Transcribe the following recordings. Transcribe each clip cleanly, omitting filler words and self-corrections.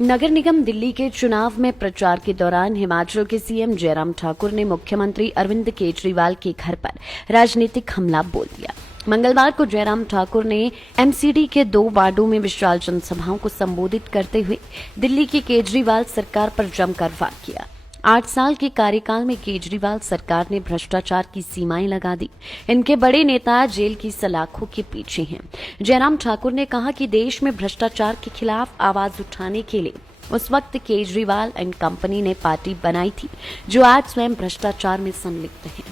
नगर निगम दिल्ली के चुनाव में प्रचार के दौरान हिमाचल के सीएम जयराम ठाकुर ने मुख्यमंत्री अरविंद केजरीवाल के घर पर राजनीतिक हमला बोल दिया। मंगलवार को जयराम ठाकुर ने एमसीडी के 2 वार्डों में विशाल जनसभाओं को संबोधित करते हुए दिल्ली की केजरीवाल सरकार पर जमकर वार किया। 8 साल के कार्यकाल में केजरीवाल सरकार ने भ्रष्टाचार की सीमाएं लगा दी। इनके बड़े नेता जेल की सलाखों के पीछे हैं। जयराम ठाकुर ने कहा कि देश में भ्रष्टाचार के खिलाफ आवाज उठाने के लिए उस वक्त केजरीवाल एंड कंपनी ने पार्टी बनाई थी, जो आज स्वयं भ्रष्टाचार में संलिप्त है।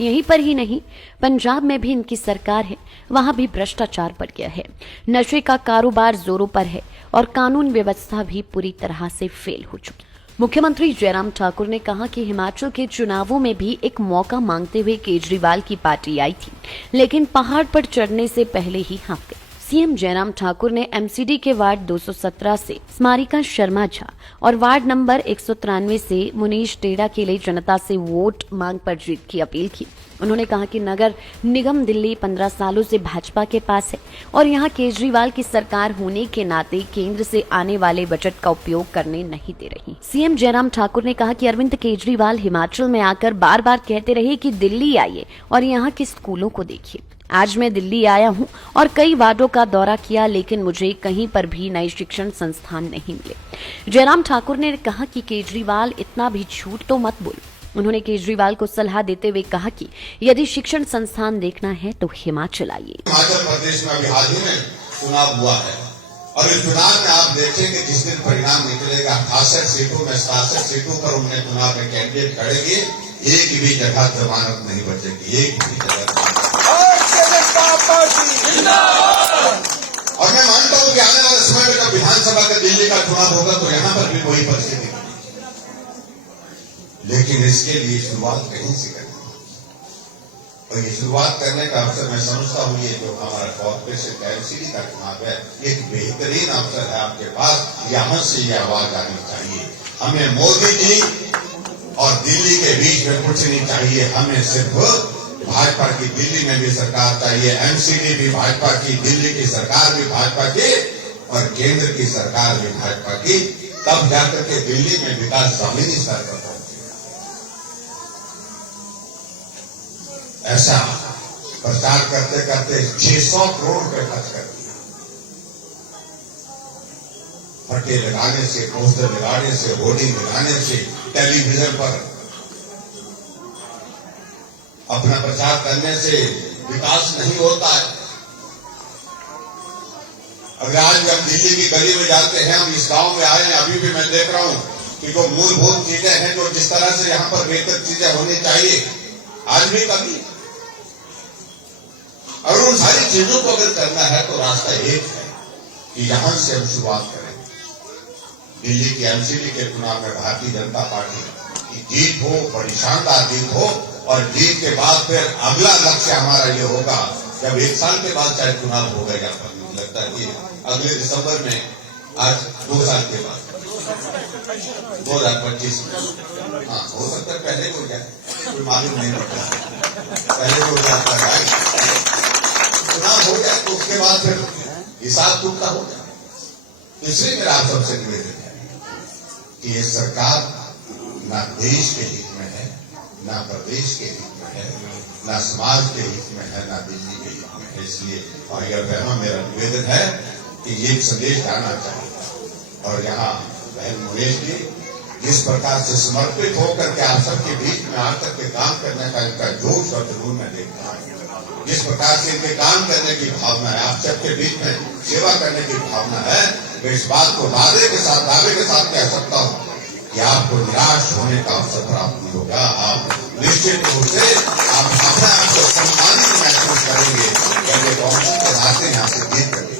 यहीं पर ही नहीं, पंजाब में भी इनकी सरकार है, वहां भी भ्रष्टाचार बढ़ गया है। नशे का कारोबार जोरों पर है और कानून व्यवस्था भी पूरी तरह से फेल हो चुकी। मुख्यमंत्री जयराम ठाकुर ने कहा कि हिमाचल के चुनावों में भी एक मौका मांगते हुए केजरीवाल की पार्टी आई थी, लेकिन पहाड़ पर चढ़ने से पहले ही हार गई। सीएम जयराम ठाकुर ने एमसीडी के वार्ड 217 से स्मारिका शर्मा झा और वार्ड नंबर 193 से मुनीश टेड़ा के लिए जनता से वोट मांग पर जीत की अपील की। उन्होंने कहा कि नगर निगम दिल्ली 15 सालों से भाजपा के पास है और यहां केजरीवाल की सरकार होने के नाते केंद्र से आने वाले बजट का उपयोग करने नहीं दे रही। सीएम जयराम ठाकुर ने कहा कि अरविंद केजरीवाल हिमाचल में आकर बार बार कहते रहे कि दिल्ली आइए और यहाँ के स्कूलों को देखिए। आज मैं दिल्ली आया हूं और कई वार्डों का दौरा किया, लेकिन मुझे कहीं पर भी नए शिक्षण संस्थान नहीं मिले। जयराम ठाकुर ने कहा कि केजरीवाल इतना भी झूठ तो मत बोल। उन्होंने केजरीवाल को सलाह देते हुए कहा कि यदि शिक्षण संस्थान देखना है तो हिमाचल आइए। हिमाचल प्रदेश में अभी हाल ही में चुनाव हुआ है और इस चुनाव में आप देखेंगे जिस दिन परिणाम निकलेगा 68 सीटों में 67 सीटों पर उन्हें चुनाव में कैंडिडेट खड़ेंगे, एक भी जगह जमानत नहीं बचेगी, एक भी जगह। और मैं मानता हूं कि आने वाले समय में जब विधानसभा का दिल्ली का चुनाव होगा तो यहां पर भी वही परिस्थिति, लेकिन इसके लिए शुरुआत कहीं से करनी और ये शुरुआत करने का अवसर मैं समझता हूं ये जो हमारा कॉर्पोरेशन का एमसीडी का चुनाव है, एक बेहतरीन अवसर है आपके पास। यहां से ये आवाज आनी चाहिए। हमें मोदी जी और दिल्ली के बीच में कुछ नहीं चाहिए, हमें सिर्फ भाजपा की दिल्ली में भी सरकार चाहिए, एमसीडी भी भाजपा की, दिल्ली की सरकार भी भाजपा की और केंद्र की सरकार भी भाजपा की। तब जाकर के दिल्ली में विकास जमीनी स्तर पर पहुंचेगा। ऐसा प्रचार करते करते 600 करोड़ रुपए खर्च कर दिया। फटे लगाने से, पोस्टर लगाने से, होर्डिंग लगाने से, टेलीविजन पर अपना प्रचार करने से विकास नहीं होता है। अगर आज हम दिल्ली की गली में जाते हैं, हम इस गांव में आए हैं, अभी भी मैं देख रहा हूं कि जो मूलभूत चीजें हैं, जो जिस तरह से यहां पर बेहतर चीजें होनी चाहिए, आज भी कमी। और उन सारी चीजों को अगर करना है तो रास्ता एक है कि यहां से हम शुरुआत करें। दिल्ली की एमसीडी के चुनाव में भारतीय जनता पार्टी की जीत हो, बड़ी शानदार जीत हो और जीत के बाद फिर अगला लक्ष्य हमारा ये होगा, जब 1 साल के बाद चाहे चुनाव होगा या पर मुझे लगता है कि अगले दिसंबर में, आज 2 साल के बाद 2025 में, हाँ हो सकता है पहले हो जाए, कोई मालूम नहीं होता, पहले हो जाता है चुनाव हो जाए तो उसके बाद फिर हिसाब टूटता हो जाए। इसलिए मेरा आप सबसे निवेदन है कि ये सरकार ना देश के हित में है, ना प्रदेश के हित में है, ना समाज के हित में है, ना दिल्ली के हित में है। इसलिए भाई और बहनों, मेरा निवेदन है कि ये संदेश जाना चाहिए। और यहाँ बहन मुनीश जी जिस प्रकार से समर्पित होकर के आप सबके बीच में आकर के काम करने का इनका जोश और जुनून में देखता हूँ, जिस प्रकार से इनके काम करने की भावना है, आप सबके बीच में सेवा करने की भावना है, मैं इस बात को दावे के साथ कह सकता हूँ कि आपको निराश होने का अवसर प्राप्त नहीं होगा। आप निश्चित रूप से आप अपने आप को सम्मानित महसूस करेंगे जब ये कांग्रेस के रास्ते यहाँ से जीत करेंगे।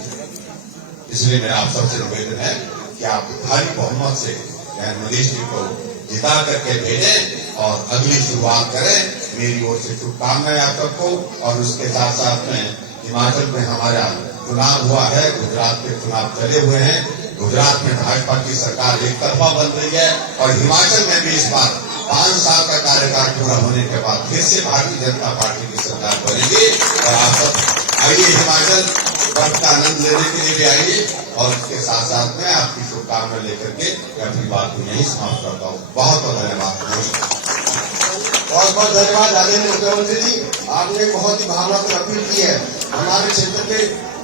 इसलिए मेरा आप सबसे निवेदन है कि आप भारी बहुमत से मनीष जी को जिता करके भेजें और अगली शुरुआत करें। मेरी ओर से शुभकामनाएं आप सबको। और उसके साथ साथ में हिमाचल में हमारा चुनाव हुआ है, गुजरात के चुनाव चले हुए हैं, गुजरात में भाजपा की सरकार एक तरफा बन रही है और हिमाचल में भी इस बार 5 साल का कार्यकाल पूरा होने के बाद फिर से भारतीय जनता पार्टी की सरकार बनेगी और आप सब आइए हिमाचल पर्व का आनंद लेने के लिए भी आइए और उसके साथ साथ में आपकी शुभकामनाएं लेकर के मैं अपनी बात को यही समाप्त करता हूँ। बहुत बहुत धन्यवाद। बहुत बहुत धन्यवाद आदरणीय मुख्यमंत्री जी, आपने बहुत ही भावनात्मक अपील की है। हमारे क्षेत्र के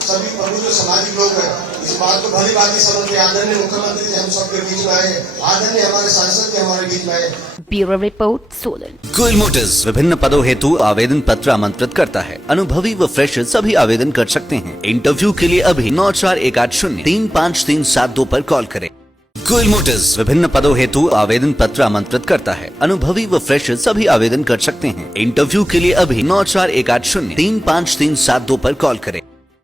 सभी प्रमुख जो सामाजिक लोग हैं इस बात को भली बात समझ के आदरणीय मुख्यमंत्री जी हम सबके बीच में आए, आदरणीय हमारे सांसद भी हमारे बीच में आए। Bureau report Solan. Goyal Motors विभिन्न पदों हेतु आवेदन पत्र आमंत्रित करता है। अनुभवी व फ्रेशर सभी आवेदन कर सकते हैं। इंटरव्यू के लिए अभी 9418035372 पर कॉल करें। गोयल मोटर्स विभिन्न पदों हेतु आवेदन पत्र आमंत्रित करता है। अनुभवी व फ्रेशर सभी आवेदन कर सकते हैं। इंटरव्यू के लिए अभी 9418035372 पर कॉल करें।